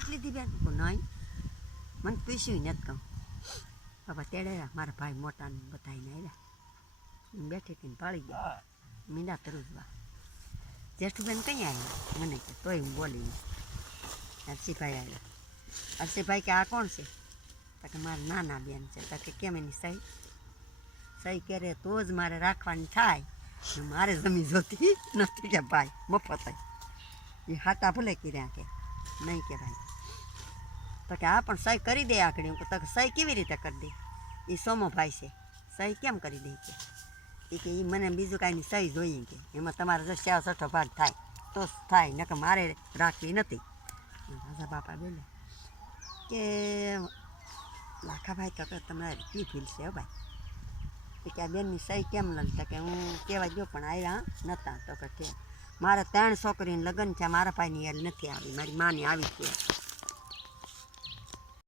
નથી લીધી બેન કહું નહીં મને પૂછ્યું નથી કહું બાપા તેડાવ્યા મારા ભાઈ મોટાને બધાને આવ્યા બેઠી હતી પાળી ગયા મીંડા તરુજવા જેઠુબેન કઈ આવ્યા મને કે તોય હું બોલી હર્ષિભાઈ આવ્યા હર્ષિભાઈ કે આ કોણ છે તો કે મારા નાના બેન છે તો કે કેમ એની સહી કરે તો જ મારે રાખવાની થાય મારે જમી જોતી નથી કે ભાઈ મફત એ હાટા ભલે કર્યા કે નહીં કે ભાઈ તો કે હા પણ સહી કરી દે આકડી હું તો સહી કેવી રીતે કરી દે એ સોમોભાઈ છે સહી કેમ કરી દે કે એ મને બીજું કાંઈની સહી જોઈએ કે એમાં તમારે જો 6 ભાગ થાય તો થાય નકર મારે રાખવી નથી રાજા બાપા બોલે કે લાખાભાઈ તો તમારે કી ફીલ છે હો ભાઈ કે આ બેનની સહી કેમ ન લીધા કે હું કહેવા ગયો પણ આવ્યા નહોતા તો કે મારે 3 છોકરીને લગ્ન છે મારા ભાઈની યાર નથી આવી મારી માની આવી છે